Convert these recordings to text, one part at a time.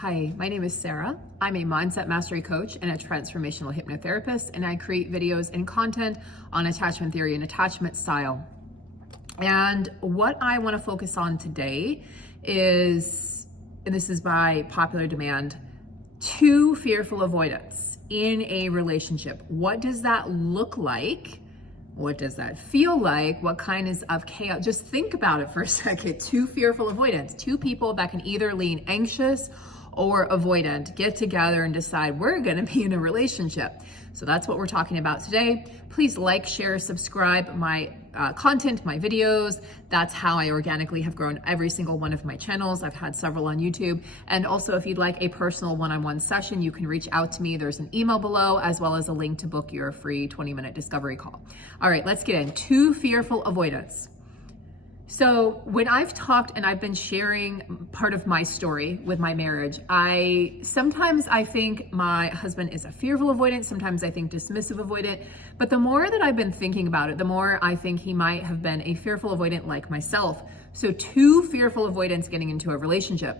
Hi, my name is Sarah. I'm a mindset mastery coach and a transformational hypnotherapist, and I create videos and content on attachment theory and attachment style. And what I want to focus on today is, and this is by popular demand, too fearful avoidance in a relationship. What does that look like? What does that feel like? What kind of chaos? Just think about it for a second. Too fearful avoidance. Two people that can either lean anxious or avoidant get together and decide we're going to be in a relationship. So that's what we're talking about today. Please like, share, subscribe my content, my videos. That's how I organically have grown every single one of my channels. I've had several on YouTube. And also, if you'd like a personal one-on-one session, you can reach out to me. There's an email below, as well as a link to book your free 20-minute discovery call. All right, let's get in. Too fearful avoidance. So when I've talked and I've been sharing part of my story with my marriage, sometimes I think my husband is a fearful avoidant, sometimes I think dismissive avoidant, but the more that I've been thinking about it, the more I think he might have been a fearful avoidant like myself. So too fearful avoidance getting into a relationship.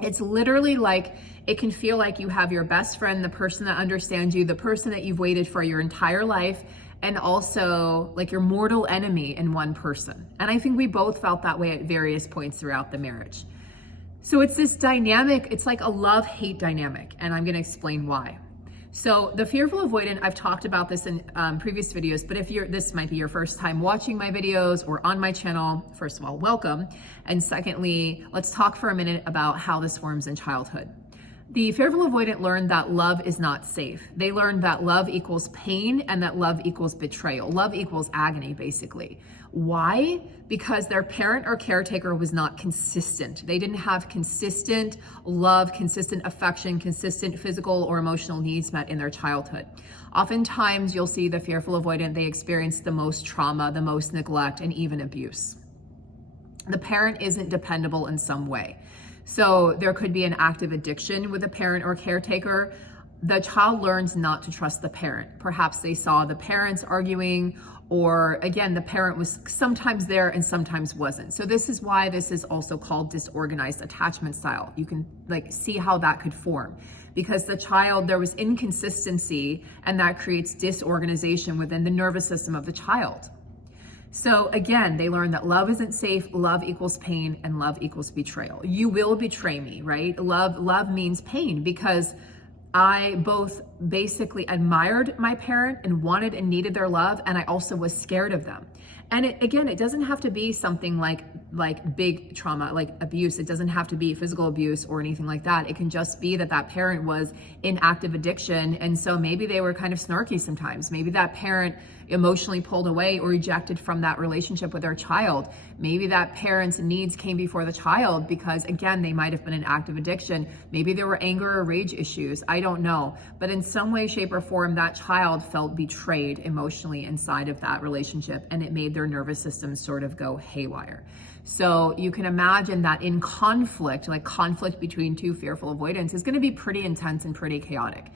It's literally like, it can feel like you have your best friend, the person that understands you, the person that you've waited for your entire life, and also like your mortal enemy in one person. And I think we both felt that way at various points throughout the marriage. So it's this dynamic, it's like a love-hate dynamic, and I'm gonna explain why. So the fearful avoidant, I've talked about this in previous videos, but if this might be your first time watching my videos or on my channel, first of all, welcome. And secondly, let's talk for a minute about how this forms in childhood. The fearful avoidant learned that love is not safe. They learned that love equals pain and that love equals betrayal. Love equals agony, basically. Why? Because their parent or caretaker was not consistent. They didn't have consistent love, consistent affection, consistent physical or emotional needs met in their childhood. Oftentimes, you'll see the fearful avoidant, they experience the most trauma, the most neglect, and even abuse. The parent isn't dependable in some way. So there could be an active addiction with a parent or caretaker. The child learns not to trust the parent. Perhaps they saw the parents arguing, or again, the parent was sometimes there and sometimes wasn't. So this is why this is also called disorganized attachment style. You can see how that could form, because the child, there was inconsistency, and that creates disorganization within the nervous system of the child. So again, they learn that love isn't safe, love equals pain, and love equals betrayal. You will betray me, right? Love means pain, because I both basically admired my parent and wanted and needed their love, and I also was scared of them. And it doesn't have to be something like big trauma, like abuse. It doesn't have to be physical abuse or anything like that. It can just be that parent was in active addiction, and so maybe they were kind of snarky sometimes. Maybe that parent emotionally pulled away or rejected from that relationship with their child. Maybe that parent's needs came before the child because, again, they might have been in active addiction. Maybe there were anger or rage issues. I don't know. But in some way, shape, or form, that child felt betrayed emotionally inside of that relationship, and it made their nervous system sort of go haywire. So you can imagine that in conflict, like conflict between two fearful avoidants, is going to be pretty intense and pretty chaotic.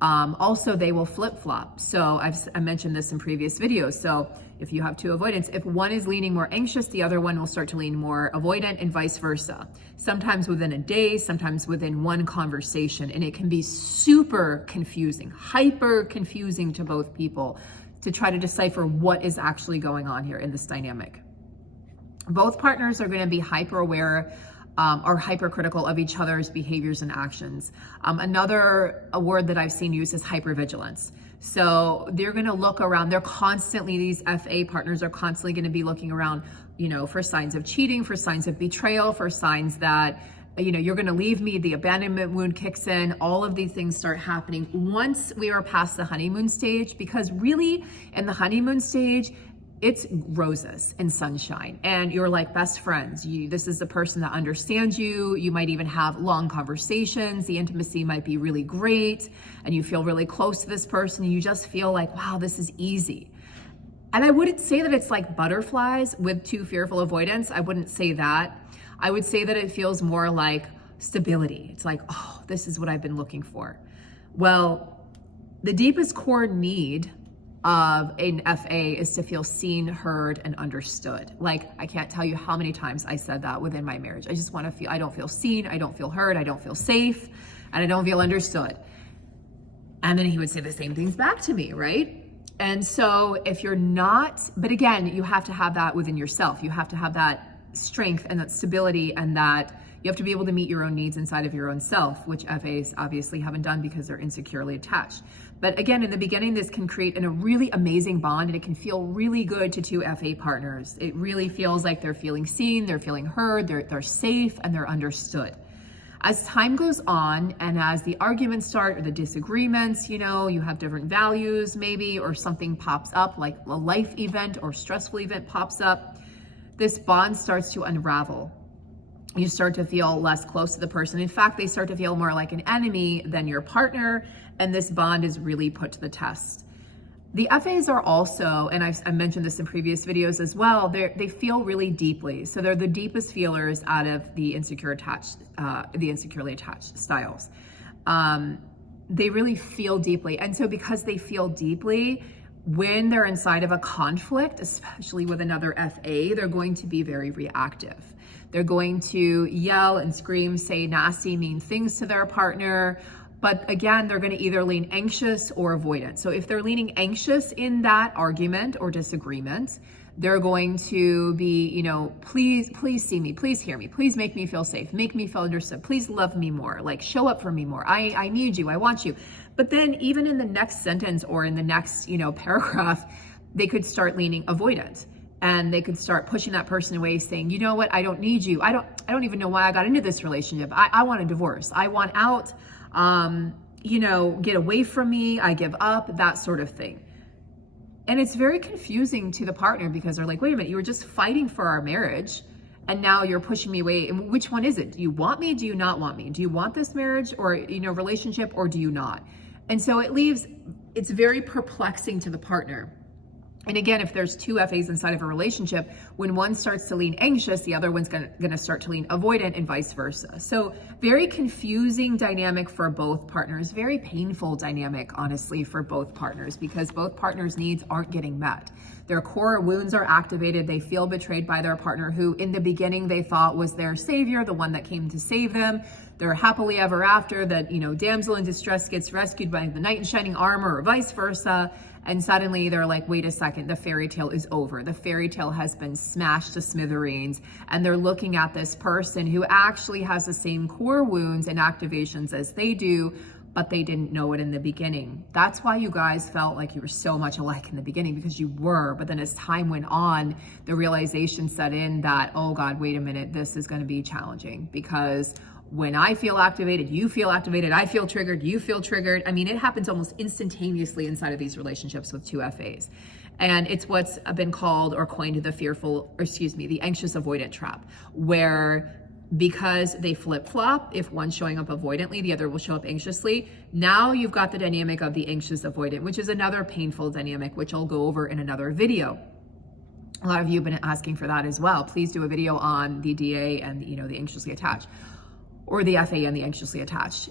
Also, they will flip-flop. So I mentioned this in previous videos. So if you have two avoidants, if one is leaning more anxious, the other one will start to lean more avoidant, and vice versa. Sometimes within a day, sometimes within one conversation. And it can be super confusing, hyper confusing to both people to try to decipher what is actually going on here in this dynamic. Both partners are going to be hyper aware or hypercritical of each other's behaviors and actions. Another word that I've seen used is hypervigilance. So they're going to look around. These FA partners are constantly going to be looking around, for signs of cheating, for signs of betrayal, for signs that, you're going to leave me, the abandonment wound kicks in. All of these things start happening once we are past the honeymoon stage, because really in the honeymoon stage, it's roses and sunshine, and you're like best friends. This is the person that understands you. You might even have long conversations. The intimacy might be really great, and you feel really close to this person. You just feel like, wow, this is easy. And I wouldn't say that it's like butterflies with two fearful avoidants. I wouldn't say that. I would say that it feels more like stability. It's like, oh, this is what I've been looking for. Well, the deepest core need of an FA is to feel seen, heard, and understood. Like, I can't tell you how many times I said that within my marriage. I just want to feel, I don't feel seen, I don't feel heard, I don't feel safe, and I don't feel understood. And then he would say the same things back to me, right? And so if you're not, but again, you have to have that within yourself. You have to have that strength and that stability, and that you have to be able to meet your own needs inside of your own self, which FAs obviously haven't done because they're insecurely attached. But again, in the beginning, this can create a really amazing bond, and it can feel really good to two FA partners. It really feels like they're feeling seen, they're feeling heard, they're safe, and they're understood. As time goes on, and as the arguments start, or the disagreements, you have different values maybe, or something pops up, like a life event or stressful event pops up, this bond starts to unravel. You start to feel less close to the person. In fact, they start to feel more like an enemy than your partner, and this bond is really put to the test. The FAs are also, and I mentioned this in previous videos as well, they feel really deeply. So they're the deepest feelers out of the insecurely attached styles. They really feel deeply. And so because they feel deeply, when they're inside of a conflict, especially with another FA, they're going to be very reactive. They're going to yell and scream, say nasty, mean things to their partner. But again, they're going to either lean anxious or avoidant. So if they're leaning anxious in that argument or disagreement, they're going to be, please see me, please hear me, please make me feel safe, make me feel understood, please love me more, like show up for me more. I need you, I want you. But then even in the next sentence or in the next, paragraph, they could start leaning avoidant. And they could start pushing that person away, saying, you know what, I don't need you. I don't even know why I got into this relationship. I want a divorce. I want out. Get away from me. I give up, that sort of thing. And it's very confusing to the partner, because they're like, wait a minute, you were just fighting for our marriage, and now you're pushing me away. And which one is it? Do you want me? Do you not want me? Do you want this marriage or, relationship, or do you not? And so it's very perplexing to the partner. And again, if there's two FAs inside of a relationship, when one starts to lean anxious, the other one's gonna start to lean avoidant, and vice versa. So very confusing dynamic for both partners, very painful dynamic, honestly, for both partners, because both partners' needs aren't getting met. Their core wounds are activated. They feel betrayed by their partner, who in the beginning they thought was their savior, the one that came to save them. They're happily ever after, that, damsel in distress gets rescued by the knight in shining armor, or vice versa. And suddenly they're like, wait a second, the fairy tale is over. The fairy tale has been smashed to smithereens. And they're looking at this person who actually has the same core wounds and activations as they do, but they didn't know it in the beginning. That's why you guys felt like you were so much alike in the beginning, because you were. But then as time went on, the realization set in that, oh God, wait a minute, this is going to be challenging, because when I feel activated, you feel activated, I feel triggered, you feel triggered. I mean, it happens almost instantaneously inside of these relationships with two FAs. And it's what's been called or coined the anxious avoidant trap, where because they flip-flop, if one's showing up avoidantly, the other will show up anxiously. Now you've got the dynamic of the anxious avoidant, which is another painful dynamic, which I'll go over in another video. A lot of you have been asking for that as well. Please do a video on the DA and the anxiously attached, or the FA and the anxiously attached.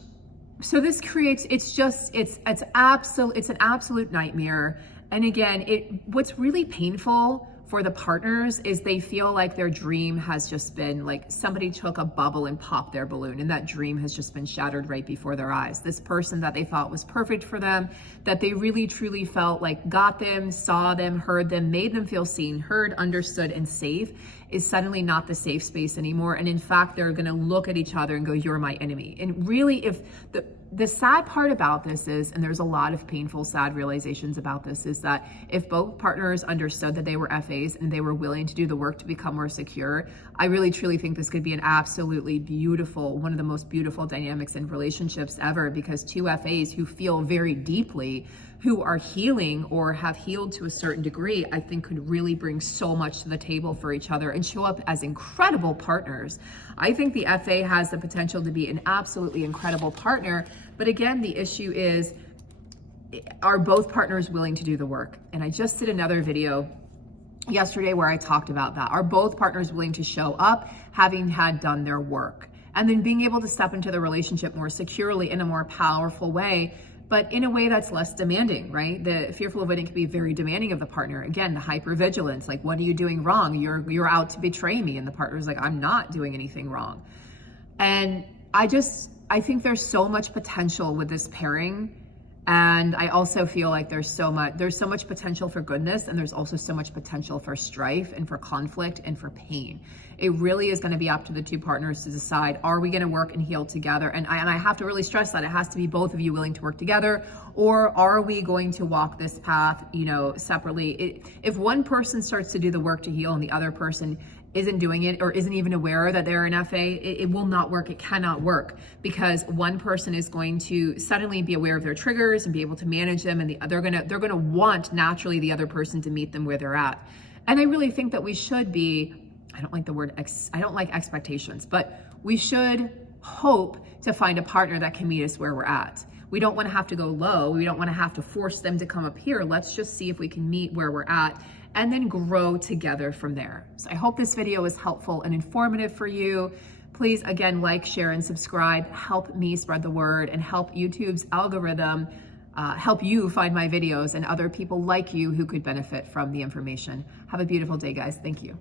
So this creates, it's an absolute nightmare. And again, what's really painful for the partners is they feel like their dream has just been, like somebody took a bubble and popped their balloon, and that dream has just been shattered right before their eyes. This person that they thought was perfect for them, that they really truly felt like got them, saw them, heard them, made them feel seen, heard, understood, and safe, is suddenly not the safe space anymore. And in fact, they're gonna look at each other and go, you're my enemy. And really, if the sad part about this is, and there's a lot of painful, sad realizations about this, is that if both partners understood that they were FAs and they were willing to do the work to become more secure, I really truly think this could be an absolutely beautiful, one of the most beautiful dynamics in relationships ever, because two FAs who feel very deeply, who are healing or have healed to a certain degree, I think could really bring so much to the table for each other and show up as incredible partners. I think the FA has the potential to be an absolutely incredible partner. But again, the issue is, are both partners willing to do the work? And I just did another video yesterday where I talked about that. Are both partners willing to show up, having had done their work? And then being able to step into the relationship more securely in a more powerful way, but in a way that's less demanding, right? The fearful avoidant can be very demanding of the partner. Again, the hypervigilance, like, what are you doing wrong? You're out to betray me. And the partner's like, I'm not doing anything wrong. And I think there's so much potential with this pairing. And I also feel like there's so much potential for goodness, and there's also so much potential for strife and for conflict and for pain. It really is going to be up to the two partners to decide, are we going to work and heal together? And I have to really stress that it has to be both of you willing to work together, or are we going to walk this path, separately? If one person starts to do the work to heal and the other person isn't doing it or isn't even aware that they're an FA, it will not work. It cannot work, because one person is going to suddenly be aware of their triggers and be able to manage them, and they're gonna want naturally the other person to meet them where they're at. And I really think that we should be, I don't like the word I don't like expectations, but we should hope to find a partner that can meet us where we're at. We don't want to have to go low. We don't want to have to force them to come up here. Let's just see if we can meet where we're at and then grow together from there. So I hope this video was helpful and informative for you. Please, again, like, share, and subscribe. Help me spread the word and help YouTube's algorithm help you find my videos and other people like you who could benefit from the information. Have a beautiful day, guys. Thank you.